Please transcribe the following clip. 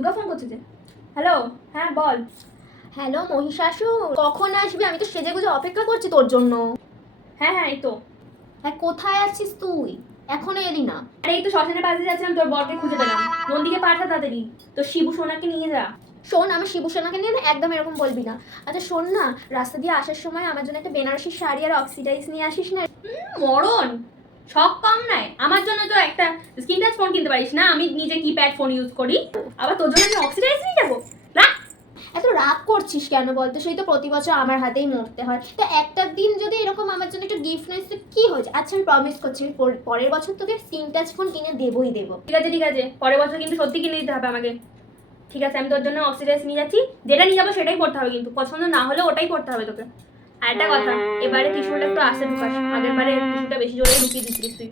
Durga phone করছে যে। Hello, হ্যাঁ বল। হ্যালো মহিষাসুর, কখন আসবি? আমি তো সেজেগুজে অপেক্ষা করছি তোর জন্য। হ্যাঁ হ্যাঁ, এই তো। হ্যাঁ, কোথায় আছিস তুই? এখনো এলি না? আরে এই তো শ্মশানের পাশে যাচ্ছিলাম, তোর বরকে খুঁজে পেলাম। নন্দীকে পাঠা তাড়াতাড়ি, তো শিবু সোনাকে নিয়ে যা। শোন, আমার শিবুসেনাকে নিয়ে না একদম এরকম বলবি না। আচ্ছা শোন না, রাস্তা দিয়ে আসার সময় আমার জন্য একটা বেনারসি শাড়ি আর অক্সিডাইজ নিয়ে আসিস না। মরণ, শখ কম নাই আমার জন্য। তো একটা স্ক্রিন টাচ ফোন কিনতে পারিস না? আমি নিজে কিপ্যাড ফোন ইউজ করি, আবার তোর জন্য আমি অক্সিডাইজ নিয়ে যাবো? এত রাগ করছিস কেন বলতো? সেই তো প্রতি বছর আমার হাতেই মরতে হয়, তো একটা দিন যদি এরকম আমার জন্য একটা গিফট নিস তো কি হয়েছে? আচ্ছা আমি প্রমিস করছি, পরের বছর তোকে স্ক্রিন টাচ ফোন কিনে দেবই দেবো। ঠিক আছে ঠিক আছে, পরের বছর কিন্তু সত্যি কিনে দিতে হবে আমাকে। ঠিক আছে, আমি তোর জন্য অক্সিডাইজ নিয়ে যাচ্ছি। যেটা নিয়ে যাবো সেটাই পড়তে হবে, কিন্তু পছন্দ না হলে ওটাই পড়তে হবে তোকে। আর একটা কথা, এবারে টিস্যুটা একটু আসতে ঢুকাস। আগের বারে টিস্যুটা বেশি জোরে ঢুকিয়ে দিচ্ছিস তুই।